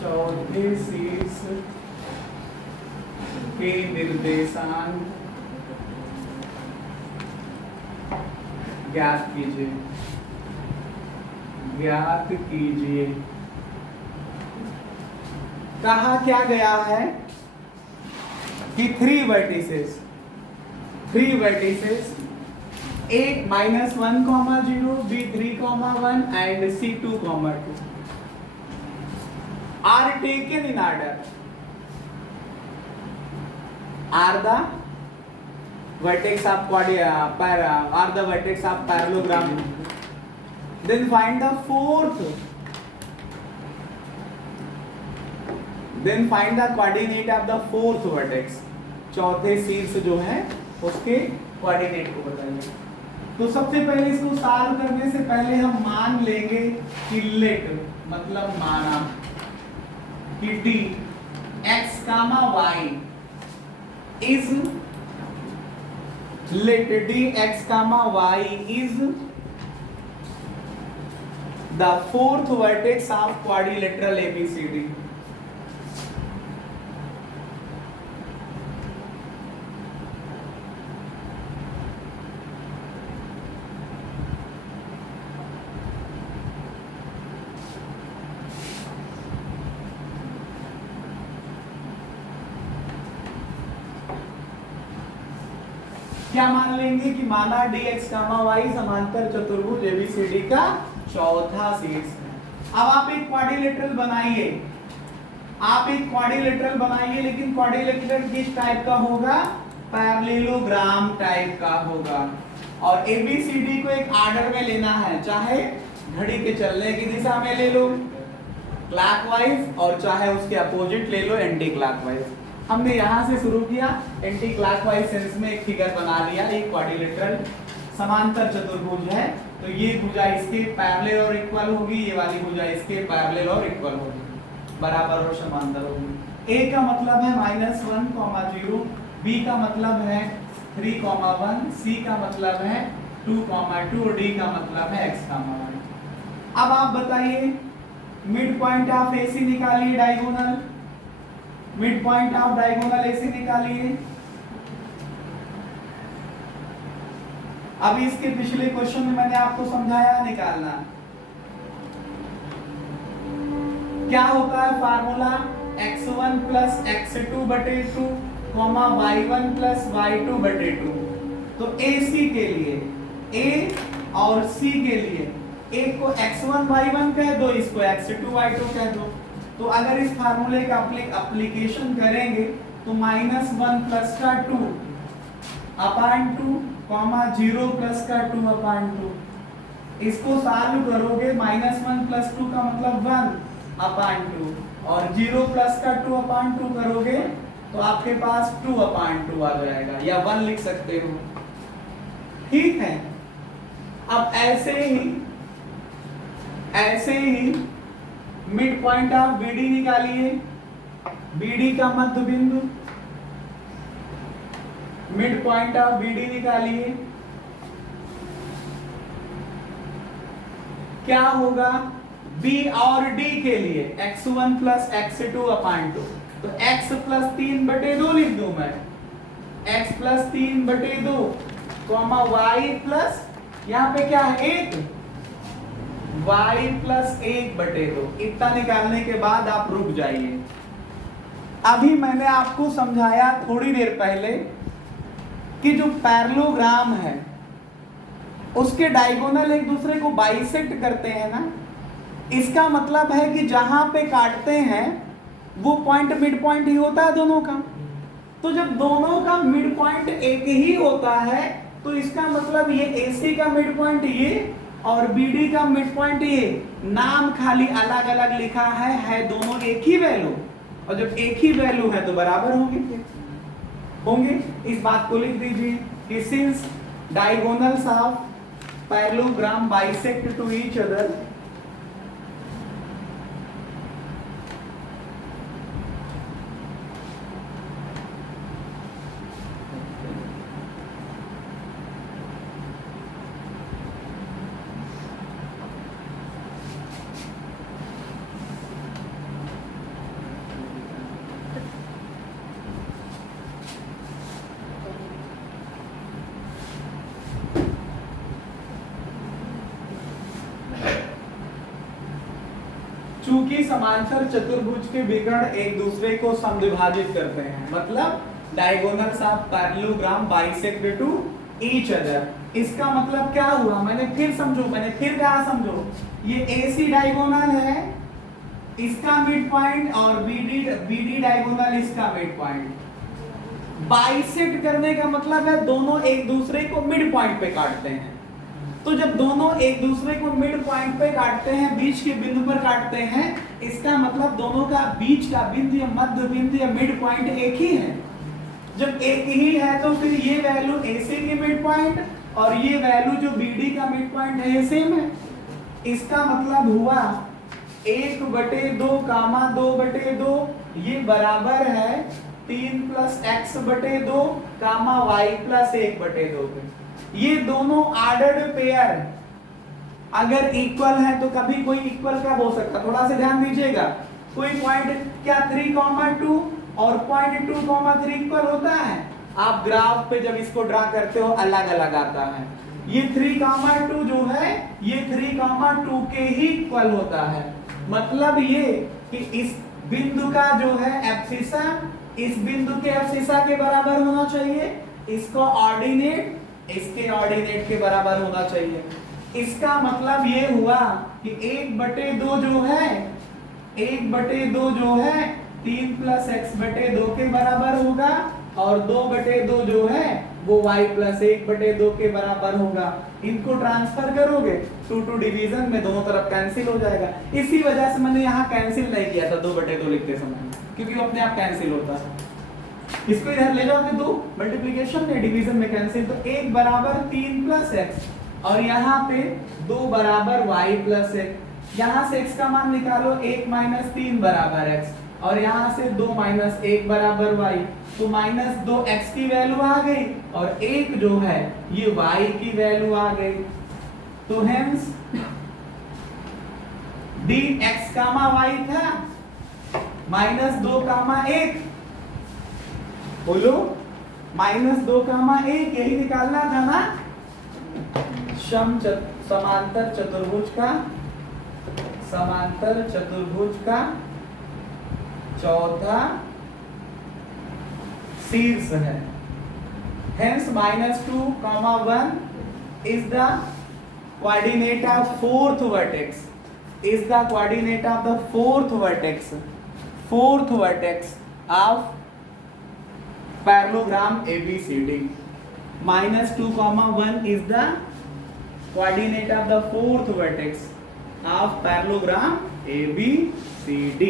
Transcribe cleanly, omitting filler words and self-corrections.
चौथे शीर्ष के निर्देशांक ज्ञात कीजिए। कहा क्या गया है कि three vertices A -1, 0, B 3, 1 and C 2, 2 are taken in order. Are the vertex of parallelogram. Then find the fourth. Then find the coordinate of the fourth vertex. चौथे शीर्ष जो है उसके कोऑर्डिनेट को बताइए। तो सबसे पहले इसको सॉल्व करने से पहले हम मान लेंगे कि लेट मतलब माना कि d x, y is let d x, y is the fourth vertex of quadrilateral ABCD. क्या मान लेंगे कि माना dx, y समांतर चतुर्भुज ABCD का चौथा शीर्ष है। अब आप एक क्वाड्रिलेटरल बनाइए, लेकिन क्वाड्रिलेटरल किस टाइप का होगा? पैरेललोग्राम टाइप का होगा। और ABCD को एक ऑर्डर में लेना है, चाहे घड़ी के चलने की दिशा में ले लो क्लॉकवाइज, और चाहे उसके अपोजिट ले लो एंटी क्लॉकवाइज। हमने यहाँ से शुरू किया, एंटी क्लॉकवाइज सेंस में एक फिगर बना लिया। एक क्वाड्रिलेटरल समांतर चतुर्भुज है, तो ये भुजा इसके पैरेलल और इक्वल होगी, ये वाली भुजा इसके पैरेलल और इक्वल होगी, बराबर और समांतर होगी। A का मतलब है -1, 0, B का मतलब है 3, 1, C का मतलब है 2, 2 और D का मतलब है x, y। अब आप बताइए मिड पॉइंट ऑफ AC निकालिए, diagonal mid point of diagonal AC निकालिए। अभी इसके पिछले क्वेश्चन में मैंने आपको समझाया निकालना क्या होता है। Formula x1 + x2/2, y1 + y2/2। तो AC के लिए A और C के लिए एक को x1 y1 कह दो, इसको x2 y2 कह दो। तो अगर इस फार्मूले का एप्लीकेशन करेंगे तो -1 + 2/2, 0 + 2/2। इसको सॉल्व करोगे, -1 + 2 का मतलब 1/2 और 0 + 2/2 करोगे तो आपके पास 2/2 आ जाएगा, या 1 लिख सकते हो। ठीक है। अब ऐसे ही मिड पॉइंट ऑफ BD निकालिए। BD का मध्य बिंदु, मिड पॉइंट ऑफ BD निकालिए। क्या होगा? B और D के लिए x1 + x2/2, तो x + 3/2 लिख दूं मैं, x + 3/2, y प्लस यहाँ पे क्या है 1, y + 1/2। इतना निकालने के बाद आप रुक जाइए। अभी मैंने आपको समझाया थोड़ी देर पहले कि जो पैरेललोग्राम है उसके डायगोनल एक दूसरे को बाइसेक्ट करते हैं ना। इसका मतलब है कि जहां पे काटते हैं वो पॉइंट मिड पॉइंट ही होता है दोनों का। तो जब दोनों का मिड पॉइंट एक ही होता है तो इसका मतलब ये AC का मिड पॉइंट ये और BD का मिड पॉइंट ये, नाम खाली अलग अलग लिखा है दोनों एक ही वैल्यू। और जब एक ही वैल्यू है तो बराबर होंगे। इस बात को लिख दीजिए कि since diagonals of parallelogram bisect to each other, चूंकि समांतर चतुर्भुज के विकर्ण एक दूसरे को समद्विभाजित करते हैं, मतलब diagonals of parallelogram bisect to each other. इसका मतलब क्या हुआ, मैंने फिर कहा समझो, ये AC डायगोनल है, इसका मिड पॉइंट, और BD डायगोनल इसका मिड पॉइंट। बाइसेक्ट करने का मतलब है दोनों एक दूसरे को मिड पॉइंट पे काटते हैं। तो जब दोनों एक दूसरे को मिड पॉइंट पे काटते हैं, बीच के बिंदु पर काटते हैं, इसका मतलब दोनों का बीच का बिंदु या मध्य बिंदु या मिड पॉइंट एक ही है। जब एक ही है तो फिर ये वैल्यू AC की मिड पॉइंट और ये वैल्यू जो BD का मिड पॉइंट है ये सेम है। इसका मतलब हुआ 1/2 कामा 2/2 ये बराबर है 3 + x/2 कामा y + 1/2 के। ये दोनों ऑर्डर्ड पेयर अगर इक्वल है तो कभी कोई इक्वल कब हो सकता, थोड़ा सा ध्यान दीजिएगा। कोई पॉइंट क्या 3,2 और पॉइंट 2,3 इक्वल होता है? आप ग्राफ पे जब इसको ड्रा करते हो अलग अलग आता है। ये 3,2 जो है ये 3,2 के ही इक्वल होता है। मतलब ये कि इस बिंदु का जो है एब्सिसा इस बिंदु के एब्सिसा के बराबर होना चाहिए, इसको ऑर्डिनेट इसके ऑर्डिनेट के बराबर होना चाहिए। इसका मतलब ये हुआ कि 1/2 जो है 3 + x/2 के बराबर होगा और 2/2 जो है वो y + 1/2 के बराबर होगा। इनको ट्रांसफर करोगे टू डिवीजन में दोनों तरफ कैंसिल हो जाएगा। इसी वजह से मैंने यहाँ कैंसिल नहीं किया था 2/2 लिखते समय, क्योंकि वो अपने आप कैंसिल होता है। इसको इधर ले जाओगे 2 मल्टीप्लिकेशन में डिवीजन में कैंसिल, तो 1 बराबर 3 + x और यहाँ पे 2 बराबर y + 1। यहाँ से x का मान निकालो, 1 - 3 बराबर x और यहाँ से 2 - 1 बराबर y, तो -2x की वैल्यू आ गई और 1 जो है ये y की वैल्यू आ गई। तो हेंस dx, y था -2, 1 बोलो -2, 1 यही निकालना था ना। समांतर चतुर्भुज का चौथा शीर्ष है। Hence -2, 1 is the coordinate of fourth vertex. Is the coordinate of the fourth vertex of parallelogram ABCD. -2, 1 is the coordinate of the fourth vertex of parallelogram ABCD.